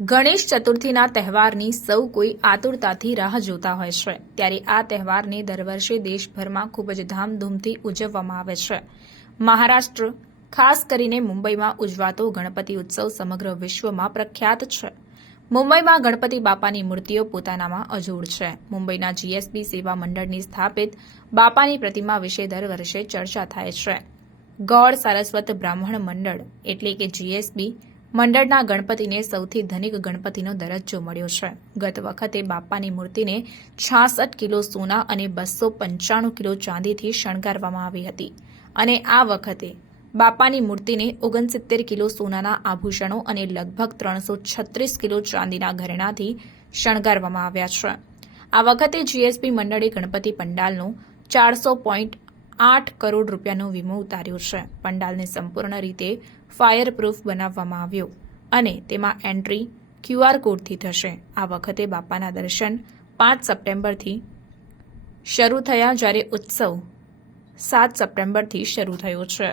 ગણેશ ચતુર્થીના તહેવારની સૌ કોઈ આતુરતાથી રાહ જોતા હોય છે, ત્યારે આ તહેવારને દર વર્ષે દેશભરમાં ખૂબ જ ધામધૂમથી ઉજવવામાં આવે છે. મહારાષ્ટ્ર, ખાસ કરીને મુંબઈમાં ઉજવાતો ગણપતિ ઉત્સવ સમગ્ર વિશ્વમાં પ્રખ્યાત છે. મુંબઈમાં ગણપતિ બાપાની મૂર્તિઓ પોતાનામાં અજોડ છે. મુંબઈના જીએસબી સેવા મંડળની સ્થાપિત બાપાની પ્રતિમા વિશે દર વર્ષે ચર્ચા થાય છે. ગૌડ સારસ્વત બ્રાહ્મણ મંડળ એટલે કે જીએસબી મંડળના ગણપતિને સૌથી ધનિક ગણપતિનો દરજ્જો મળ્યો છે. ગત વખતે બાપાની મૂર્તિને 66 કિલો સોના અને 295 કિલો ચાંદીથી શણગારવામાં આવી હતી અને આ વખતે બાપાની મૂર્તિને 69 કિલો સોનાના આભૂષણો અને લગભગ 336 કિલો ચાંદીના ઘરેણાંથી શણગારવામાં આવ્યા છે. આ વખતે જીએસબી મંડળે ગણપતિ પંડાલનો 400.8 કરોડ રૂપિયાનો વીમો ઉતાર્યો છે. પંડાલને સંપૂર્ણ રીતે ફાયર પ્રૂફ બનાવવામાં આવ્યો અને તેમાં એન્ટ્રી QR કોડથી થશે. આ વખતે બાપાના દર્શન 5 સપ્ટેમ્બરથી શરૂ થયા, જ્યારે ઉત્સવ 7 સપ્ટેમ્બરથી શરૂ થયો છે.